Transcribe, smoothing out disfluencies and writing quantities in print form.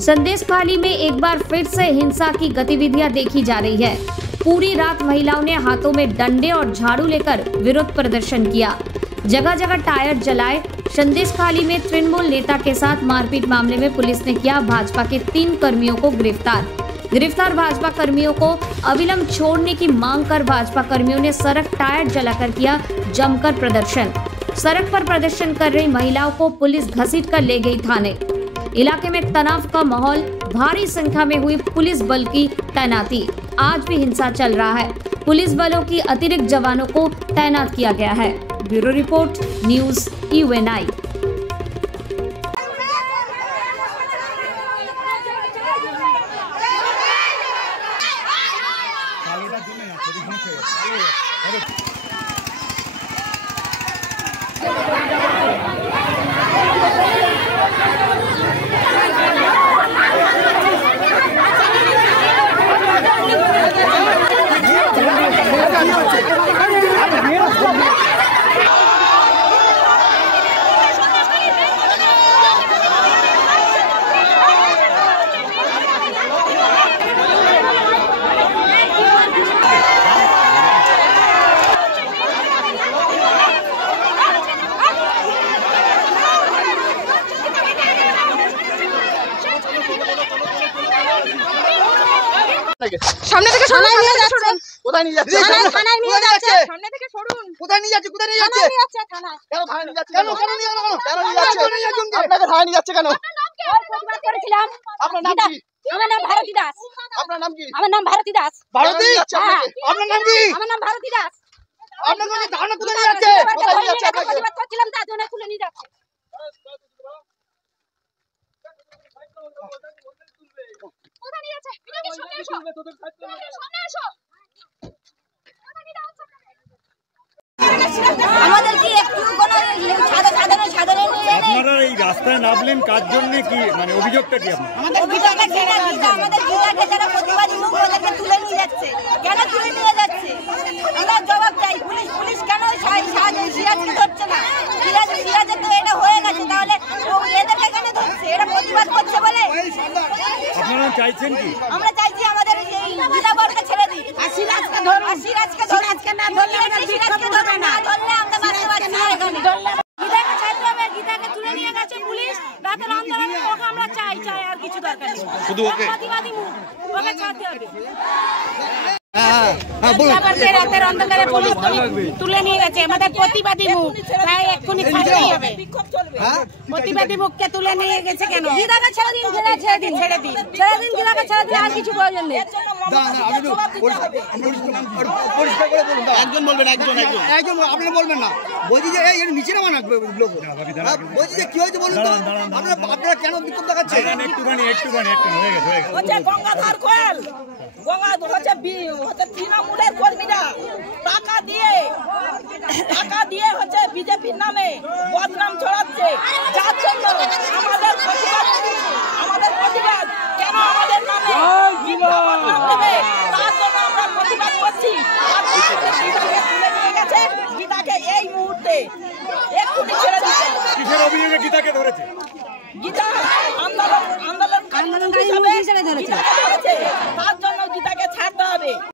संदेशखाली में एक बार फिर से हिंसा की गतिविधियां देखी जा रही है। पूरी रात महिलाओं ने हाथों में डंडे और झाड़ू लेकर विरोध प्रदर्शन किया, जगह जगह टायर जलाए। संदेशखाली में तृणमूल नेता के साथ मारपीट मामले में पुलिस ने किया भाजपा के 3 कर्मियों को गिरफ्तार भाजपा कर्मियों को अविलंब छोड़ने की मांग कर भाजपा कर्मियों ने सड़क टायर जलाकर किया जमकर प्रदर्शन। सड़क पर प्रदर्शन कर रही महिलाओं को पुलिस घसीट कर ले गई थाने। इलाके में तनाव का माहौल, भारी संख्या में हुई पुलिस बल की तैनाती। आज भी हिंसा चल रहा है। पुलिस बलों की अतिरिक्त जवानों को तैनात किया गया है। Bureau report, news UNI। সামনে থেকে সরুন, নিয়ে যাচ্ছেন কোথায় নিয়ে যাচ্ছে? থানায় নিয়ে যাচ্ছে, সামনে থেকে সরুন। কোথায় নিয়ে যাচ্ছে? কোথায় নিয়ে যাচ্ছে? থানায় নিয়ে যাচ্ছে, থানায়। কেন থানায় নিয়ে যাচ্ছে? কেন কেন নিয়ে গেল? কেন নিয়ে যাচ্ছে? আপনাকে থানায় নিয়ে যাচ্ছে কেন? ওই প্রতিবাদ করেছিলাম। আপনার নাম কি? আমার নাম ভারতী দাস। আপনার নাম কি? আমার নাম ভারতী দাস। ভারতী? আপনার নাম কি? আমার নাম ভারতী দাস। আপনাকে থানা কোথায় নিয়ে যাচ্ছে? কোথায় নিয়ে যাচ্ছে আপনাকে? প্রতিবাদ করছিলাম, তার জন্য তুলে নিয়ে যাচ্ছে। কোথায় নিয়ে যাচ্ছে? বিনাকে সামনে এসো, সামনে এসো। আমাদের কি একটু কোনো সাধারণ আপনারা এই রাস্তায় নামলেন কার জন্য, কি মানে অভিযোগটা কি আপনার? আমাদের গীতাকে ছেড়ে দিতে, আমাদের গীতাকে যারা প্রতিবাদী মুখ ওদেরকে তুলে নিয়ে যাচ্ছে। কেন তুলে নিয়ে যাচ্ছে? আমরা জবাব চাই। পুলিশ কেন সিরাজকে ধরছে না? সিরাজের তো এটা হয়ে গেছে, তাহলে এদেরকে কেন ধরছে? এরা প্রতিবাদ করছে বলে। আপনারা চাইছেন কি? আমরা চাইছি আমাদের এই গীতাবরকে ছেড়ে দিই। আর সিরাজকে ধরুন। সিরাজকে না ধরলে আমরা সিরাজকে ধরবে না। ধরলে আমরা বাঁচতে পারছি না এখানে। গীতাকে ছাড়তে হবে। গীতাকে তুলে নিয়ে গেছে পুলিশ রাতের আন্দোলনে। ওকে আমরা চাই আর কিছু দরকার নেই। শুধু ওকে প্রতিবাদী মুখ ওকে ছাড়তে হবে। রাতের অন্ধকারে পুলিশ তুলে নিয়ে গেছে আমাদের প্রতিবাদী মুখ, তাই এক্ষুনি ছাড়তেই হবে। প্রতিবাদী মুখকে তুলে নিয়ে গেছে কেন? গীতাকে ছেড়ে দিন, ছেড়ে দিন গীতাকে ছেড়ে দিন, আর কিছু প্রয়োজন নেই। একজন বলবেন, একজন আপনারা বলবেন না। বলছি যে এই নিচে নামান বলছি যে কি হয়েছে বলুন তো? আপনারা কেন বিক্ষোভ দেখাচ্ছেন? একটুখানি হয়ে গেছে। হচ্ছে গঙ্গাধর কোয়েল, হচ্ছে তৃণমূলের কর্মীরা টাকা দিয়ে হচ্ছে বিজেপির নামে বদনাম ছড়াচ্ছে, যার জন্য আমাদের প্রতিবাদ কেন আমাদের নামে মিথ্যা বদনাম দেবে, তার জন্য আমরা প্রতিবাদ করছি। গীতাকে তুলে নিয়ে গেছে, গীতাকে এই মুহূর্তে এক্ষুনি ছেড়ে দিচ্ছে। কিসের অভিযোগে গীতাকে ধরেছে? গীতা আন্দোলনকারী হিসেবে ধরেছে, তার জন্য গীতাকে ছাড়তে হবে।